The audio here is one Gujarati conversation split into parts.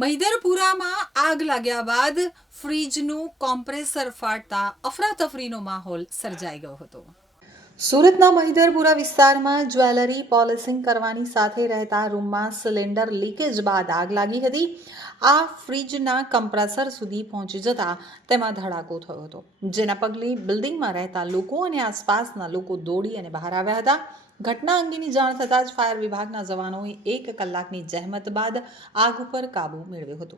મહિધરપુરામાં આગ લાગ્યા બાદ ફ્રીજનું કોમ્પ્રેસર ફાટતા અફરાતફરીનો માહોલ સર્જાઈ ગયો હતો. સુરતના મહિધરપુરા વિસ્તારમાં જ્વેલરી પોલિશિંગ કરવાની સાથે રહેતા રૂમમાં સિલિન્ડર લીકેજ બાદ આગ લાગી હતી. આ ફ્રીજના કમ્પ્રેસર સુધી પહોંચી જતા તેમાં ધડાકો થયો હતો, જેના પગલે બિલ્ડિંગમાં રહેતા લોકો અને આસપાસના લોકો દોડી અને બહાર આવ્યા હતા. ઘટના અંગેની જાણ થતાં જ ફાયર વિભાગના જવાનોએ 1 કલાકની જહેમત બાદ આગ ઉપર કાબૂ મેળવ્યો હતો.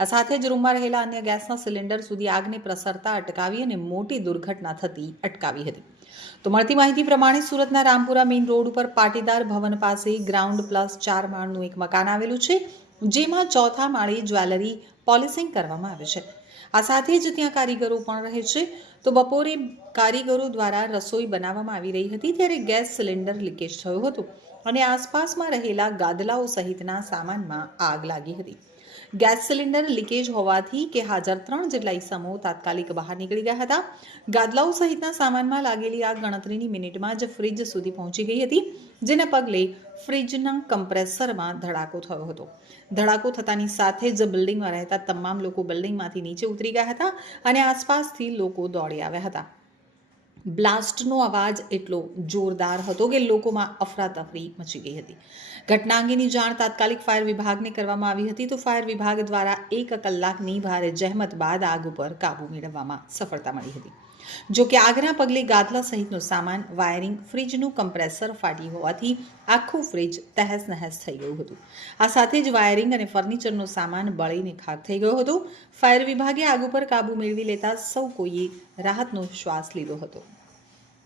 આ સાથે જ રૂમમાં રહેલા અન્ય ગેસના સિલિન્ડર સુધી આગને પ્રસરતા અટકાવી અને મોટી દુર્ઘટના થતી અટકાવી હતી. તો મળતી માહિતી પ્રમાણે સુરતના રામપુરા મેઇન રોડ ઉપર પાટીદાર ભવન પાસે ગ્રાઉન્ડ પ્લસ 4 માળનું એક મકાન આવેલું છે, જેમાં ચોથા માળે જ્વેલરી પોલિશિંગ કરવામાં આવે છે. આ સાથે જ ત્યાં કારીગરો પણ રહે છે. તો બપોરે કારીગરો દ્વારા રસોઈ બનાવવામાં આવી રહી હતી ત્યારે ગેસ સિલિન્ડર લીકેજ થયું હતું અને આસપાસમાં રહેલા ગાદલાઓ સહિતના સામાનમાં આગ લાગી હતી. ગેસ સિલિન્ડર લીકેજ હોવાથી કે હાજર 3 જેટલા ઈસમો તાત્કાલિક બહાર નીકળી ગયા હતા. ગાદલાઓ સહિતના સામાનમાં લાગેલી આગ ગણતરીની મિનિટમાં જ ફ્રીજ સુધી પહોંચી ગઈ હતી, જેના પગલે ફ્રીજના કમ્પ્રેસરમાં ધડાકો થયો હતો. ધડાકો થતાની સાથે જ બિલ્ડિંગમાં રહેતા તમામ લોકો બિલ્ડિંગમાંથી નીચે ઉતરી ગયા હતા અને આસપાસથી લોકો દોડી આવ્યા હતા. બ્લાસ્ટનો અવાજ એટલો જોરદાર હતો કે લોકોમાં અફરાતફરી મચી ગઈ હતી. ઘટના અંગેની જાણ તાત્કાલિક ફાયર વિભાગને કરવામાં આવી હતી. તો ફાયર વિભાગ દ્વારા 1 કલાકની ભારે જહેમત બાદ આગ ઉપર કાબૂ મેળવવામાં સફળતા મળી હતી. જો કે આગના પગલે ગાદલા સહિતનો સામાન, વાયરિંગ, ફ્રીજનું કમ્પ્રેસર ફાટી હોવાથી આખું ફ્રીજ તહેસ નહેસ થઈ ગયું હતું. આ સાથે જ વાયરિંગ અને ફર્નિચરનો સામાન બળીને ખાખ થઈ ગયો હતો. ફાયર વિભાગે આગ ઉપર કાબૂ મેળવી લેતા સૌ કોઈએ રાહતનો શ્વાસ લીધો હતો.